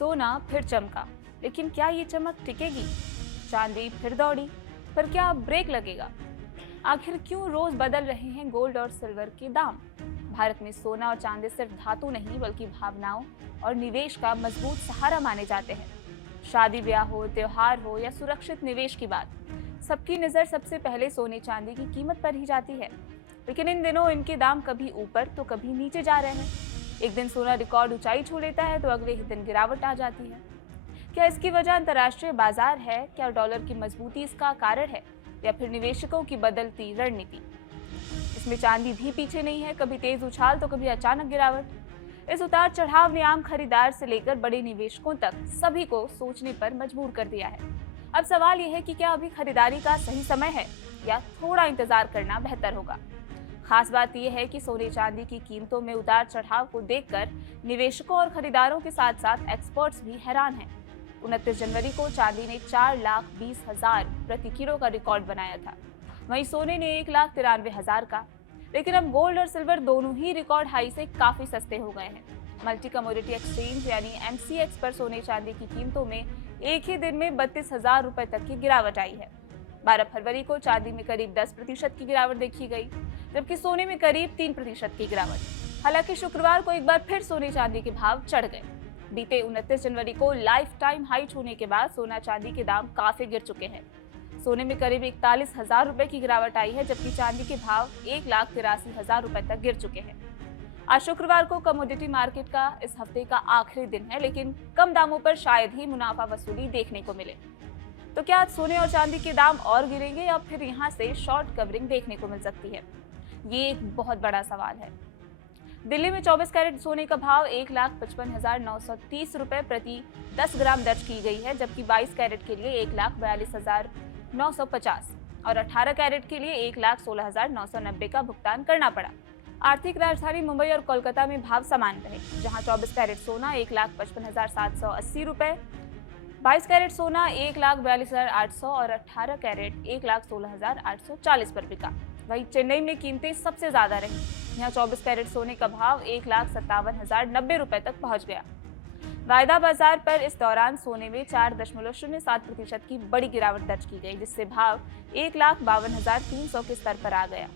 सोना फिर चमका, लेकिन क्या ये चमक टिकेगी? चांदी फिर दौड़ी, पर क्या ब्रेक लगेगा? आखिर क्यों रोज बदल रहे हैं गोल्ड और सिल्वर के दाम? भारत में सोना और चांदी सिर्फ धातु नहीं बल्कि भावनाओं और निवेश का मजबूत सहारा माने जाते हैं। शादी ब्याह हो, त्योहार हो या सुरक्षित निवेश की बात, सबकी नजर सबसे पहले सोने चांदी की कीमत पर ही जाती है। लेकिन इन दिनों इनके दाम कभी ऊपर तो कभी नीचे जा रहे हैं। एक दिन सोना रिकॉर्ड ऊंचाई छू लेता है तो अगले ही दिन गिरावट आ जाती है। क्या इसकी वजह अंतर्राष्ट्रीय बाजार है? क्या डॉलर की मजबूती इसका कारण है, या फिर निवेशकों की बदलती रणनीति? इसमें चांदी भी पीछे नहीं है, कभी तेज उछाल तो कभी अचानक गिरावट। इस उतार चढ़ाव ने आम खरीदार से लेकर बड़े निवेशकों तक सभी को सोचने पर मजबूर कर दिया है। अब सवाल यह है कि क्या अभी खरीदारी का सही समय है या थोड़ा इंतजार करना बेहतर होगा। खास बात यह है कि सोने चांदी की कीमतों में उतार चढ़ाव को देखकर निवेशकों और खरीदारों के साथ साथ एक्सपर्ट्स भी हैरान हैं। 29 जनवरी को चांदी ने 4,20,000 प्रति किलो का रिकॉर्ड बनाया था, वहीं सोने ने 1,93,000 का। लेकिन अब गोल्ड और सिल्वर दोनों ही रिकॉर्ड हाई से काफी सस्ते हो गए हैं। मल्टी कमोडिटी एक्सचेंज यानी MCX पर सोने चांदी की कीमतों में एक ही दिन में 32,000 रुपए तक की गिरावट आई है। 12 फरवरी को चांदी में करीब 10% की गिरावट देखी गई, जबकि सोने में करीब 3% की गिरावट। हालांकि शुक्रवार को एक बार फिर सोने चांदी के भाव चढ़ गए। बीते 29 जनवरी को लाइफ टाइम हाई छूने के बाद सोना चांदी के दाम काफी गिर चुके हैं। सोने में करीब 41,000 रुपए की गिरावट आई है, जबकि चांदी के भाव 1,83,000 रुपए तक गिर चुके हैं। आज शुक्रवार को कमोडिटी मार्केट का इस हफ्ते का आखिरी दिन है, लेकिन कम दामों पर शायद ही मुनाफा वसूली देखने को मिले। तो क्या आज सोने और चांदी के दाम और गिरेंगे या फिर यहाँ से शॉर्ट कवरिंग देखने को मिल सकती है? ये एक बहुत बड़ा सवाल है। दिल्ली में 24 कैरेट सोने का भाव 1,55,930 रुपए प्रति 10 ग्राम दर्ज की गई है, जबकि 22 कैरेट के लिए 1,42,950 और 18 कैरेट के लिए 1,16,990 का भुगतान करना पड़ा। आर्थिक राजधानी मुंबई और कोलकाता में भाव समान रहे, जहां 24 कैरेट सोना 1,55,780 रुपए, 22 कैरेट सोना 1,42,800 और 18 कैरेट 1,16,840 पर बिका। वहीं चेन्नई में कीमतें सबसे ज्यादा रही। यहाँ 24 कैरेट सोने का भाव 1,57,090 रुपए तक पहुंच गया। वायदा बाजार पर इस दौरान सोने में 4.07% की बड़ी गिरावट दर्ज की गई, जिससे भाव 1,52,300 के स्तर पर आ गया।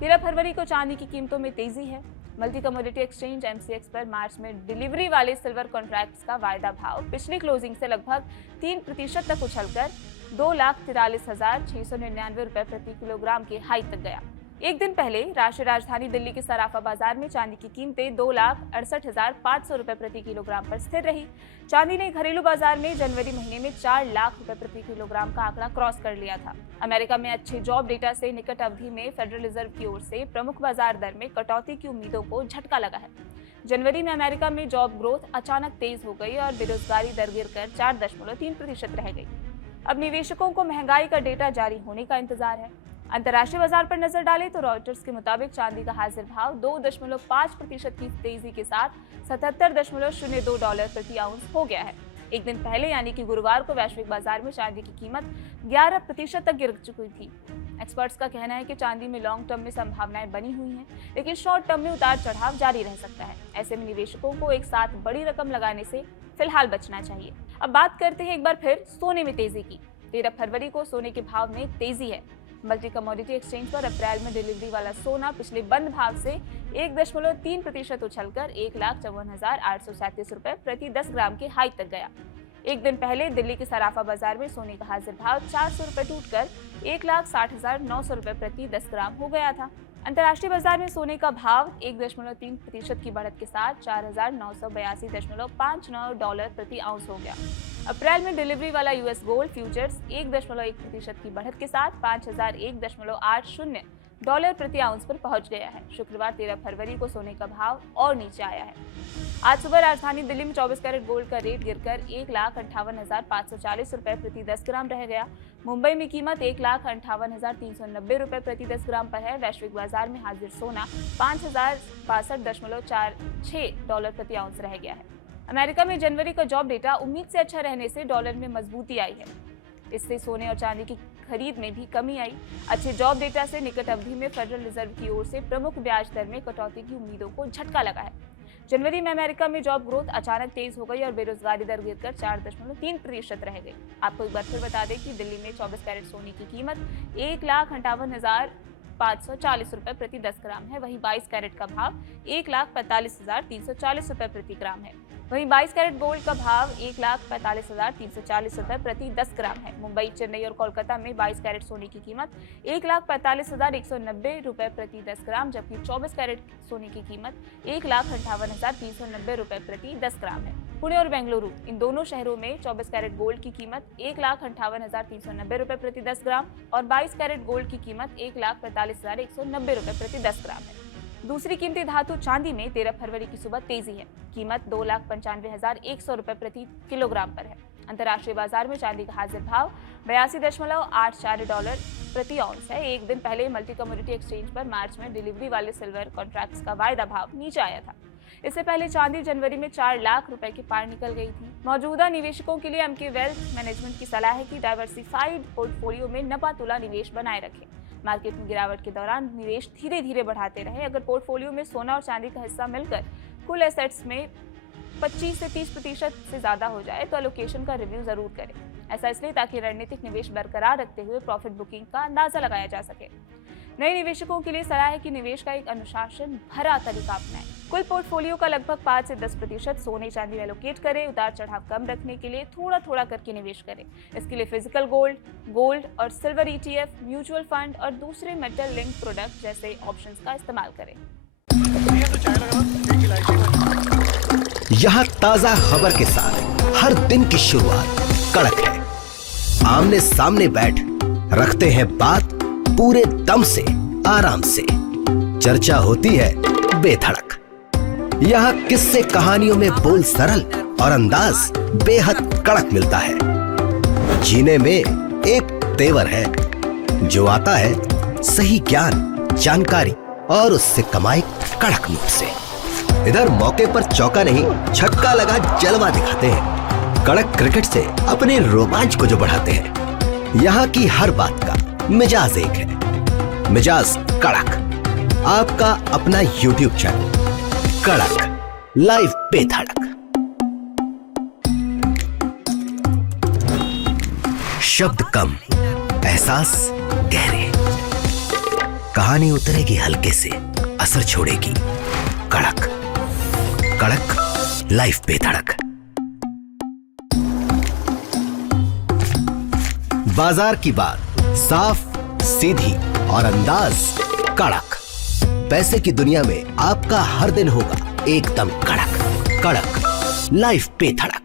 13 फरवरी को चांदी की कीमतों में तेजी है। मल्टी कमोडिटी एक्सचेंज MCX पर मार्च में डिलीवरी वाले सिल्वर कॉन्ट्रैक्ट्स का वायदा भाव पिछली क्लोजिंग से लगभग 3% तक उछलकर 2,43,699 रुपए प्रति किलोग्राम के हाई तक गया। एक दिन पहले राष्ट्रीय राजधानी दिल्ली के सराफा बाजार में चांदी की कीमतें 2,68,500 रुपए प्रति किलोग्राम पर स्थिर रही। चांदी ने घरेलू बाजार में जनवरी महीने में 4 लाख रुपए प्रति किलोग्राम का आंकड़ा क्रॉस कर लिया था। अमेरिका में अच्छे जॉब डेटा से निकट अवधि में फेडरल रिजर्व की ओर से प्रमुख बाजार दर में कटौती की उम्मीदों को झटका लगा है। जनवरी में अमेरिका में जॉब ग्रोथ अचानक तेज हो गई और बेरोजगारी दर गिरकर 4.3% रह गई। अब निवेशकों को महंगाई का डेटा जारी होने का इंतजार है। अंतर्राष्ट्रीय बाजार पर नजर डालें तो रॉयटर्स के मुताबिक चांदी का हाजिर भाव 2.5% की तेजी के साथ $77.02 प्रति आउंस हो गया है। एक दिन पहले यानी कि गुरुवार को वैश्विक बाजार में चांदी की कीमत 11% तक गिर चुकी थी। एक्सपर्ट्स का कहना है कि चांदी में लॉन्ग टर्म में संभावनाएं बनी हुई हैं, लेकिन शॉर्ट टर्म में उतार चढ़ाव जारी रह सकता है। ऐसे में निवेशकों को एक साथ बड़ी रकम लगाने से फिलहाल बचना चाहिए। अब बात करते हैं एक बार फिर सोने में तेजी की। 13 फरवरी को सोने के भाव में तेजी है। मल्टी कमोडिटी एक्सचेंज पर अप्रैल में डिलीवरी वाला सोना पिछले बंद भाव से 1.3% उछलकर 1,54,837 रुपए प्रति 10 ग्राम के हाई तक गया। एक दिन पहले दिल्ली के सराफा बाजार में सोने का हाजिर भाव 400 रुपए टूटकर 1,60,900 रुपए प्रति 10 ग्राम हो गया था। अंतर्राष्ट्रीय बाजार में सोने का भाव 1.3% की बढ़त के साथ $4,982.59 प्रति आउंस हो गया। अप्रैल में डिलीवरी वाला US गोल्ड फ्यूचर्स 1.1% की बढ़त के साथ $5,001.80 प्रति आउंस पर पहुंच गया है। शुक्रवार 13 फरवरी को सोने का भाव और नीचे आया है। आज सुबह राजधानी दिल्ली में 24 कैरेट गोल्ड का रेट गिरकर 1,58,540 रुपए प्रति 10 ग्राम रह गया। मुंबई में कीमत 1,58,390 रुपए प्रति 10 ग्राम पर है। वैश्विक बाजार में हाजिर सोना $5,062.46 प्रति आउंस रह गया है। अमेरिका में जनवरी का जॉब डेटा उम्मीद से अच्छा रहने से डॉलर में मजबूती आई है। इससे सोने और चांदी की खरीद में भी कमी आई। अच्छे जॉब डेटा से निकट अवधि में फेडरल रिजर्व की ओर से प्रमुख ब्याज दर में कटौती की उम्मीदों को झटका लगा है। जनवरी में अमेरिका में जॉब ग्रोथ अचानक तेज हो गई और बेरोजगारी दर गिरकर 4.3% रह गई। आपको एक बार फिर बता दें कि दिल्ली में 24 कैरेट सोने की कीमत 1,58,540 रुपए प्रति 10 ग्राम है। वहीं 22 कैरेट का भाव 1,45,340 रुपए प्रति ग्राम है। वहीं 22 कैरेट गोल्ड का भाव 1,45,340 रुपए प्रति 10 ग्राम है। मुंबई, चेन्नई और कोलकाता में 22 कैरेट सोने की कीमत 1,45,190 रुपए प्रति 10 ग्राम, जबकि 24 कैरेट सोने की कीमत 1,58,390 रुपए प्रति 10 ग्राम है। पुणे और बेंगलुरु, इन दोनों शहरों में 24 कैरेट गोल्ड की कीमत 1,58,390 रुपए प्रति 10 ग्राम और 22 कैरेट गोल्ड की कीमत 1,45,190 रुपए प्रति 10 ग्राम है। दूसरी कीमती धातु चांदी में 13 फरवरी की सुबह तेजी है। कीमत 2,95,100 रुपए प्रति किलोग्राम पर है। अंतर्राष्ट्रीय बाजार में चांदी का हाजिर भाव $82.84 प्रति ऑunce है। एक दिन पहले मल्टी कमोडिटी एक्सचेंज पर मार्च में डिलीवरी वाले सिल्वर कॉन्ट्रैक्ट्स का वायदा भाव नीचे आया था। इससे पहले चांदी जनवरी में 4 लाख रुपए के पार निकल गई थी। मौजूदा निवेशकों के लिए एमके वेल्थ मैनेजमेंट की सलाह है कि डाइवर्सिफाइड पोर्टफोलियो में नपा तुला निवेश बनाए रखें। मार्केट में गिरावट के दौरान निवेश धीरे धीरे बढ़ाते रहे। अगर पोर्टफोलियो में सोना और चांदी का हिस्सा मिलकर कुल एसेट्स में 25 से 30% से ज्यादा हो जाए तो एलोकेशन का रिव्यू जरूर करें। ऐसा इसलिए ताकि रणनीतिक निवेश बरकरार रखते हुए प्रॉफिट बुकिंग का अंदाजा लगाया जा सके। नए निवेशकों के लिए सलाह है कि निवेश का एक अनुशासन भरा तरीका अपनाएं। कुल पोर्टफोलियो का लगभग 5 से 10% सोने चांदी में एलोकेट करें। उतार चढ़ाव कम रखने के लिए थोड़ा थोड़ा करके निवेश करें। इसके लिए फिजिकल गोल्ड और सिल्वर ETF, म्यूचुअल फंड और दूसरे मेटल लिंक प्रोडक्ट जैसे ऑप्शंस का इस्तेमाल करें। यहाँ ताजा खबर के साथ हर दिन की शुरुआत कड़क है। आमने सामने बैठ रखते हैं बात पूरे दम से, आराम से। चर्चा होती है बेधड़क। यहाँ किस्से कहानियों में बोल सरल और अंदाज बेहद कड़क मिलता है। जीने में एक तेवर है जो आता है सही ज्ञान, जानकारी और उससे कमाई कड़क नोट से। इधर मौके पर चौका नहीं, छक्का लगा जलवा दिखाते हैं। कड़क क्रिकेट से अपने रोमांच को जो बढ़ाते हैं। यहाँ की हर बात का मिजाज एक है, मिजाज कड़क। आपका अपना YouTube चैनल कड़क लाइव बेधड़क। शब्द कम, एहसास गहरे। कहानी उतरेगी हल्के से, असर छोड़ेगी कड़क। कड़क लाइव बेधड़क। बाजार की बात साफ, सीधी और अंदाज कड़क। पैसे की दुनिया में आपका हर दिन होगा एकदम कड़क। कड़क लाइव बेधड़क।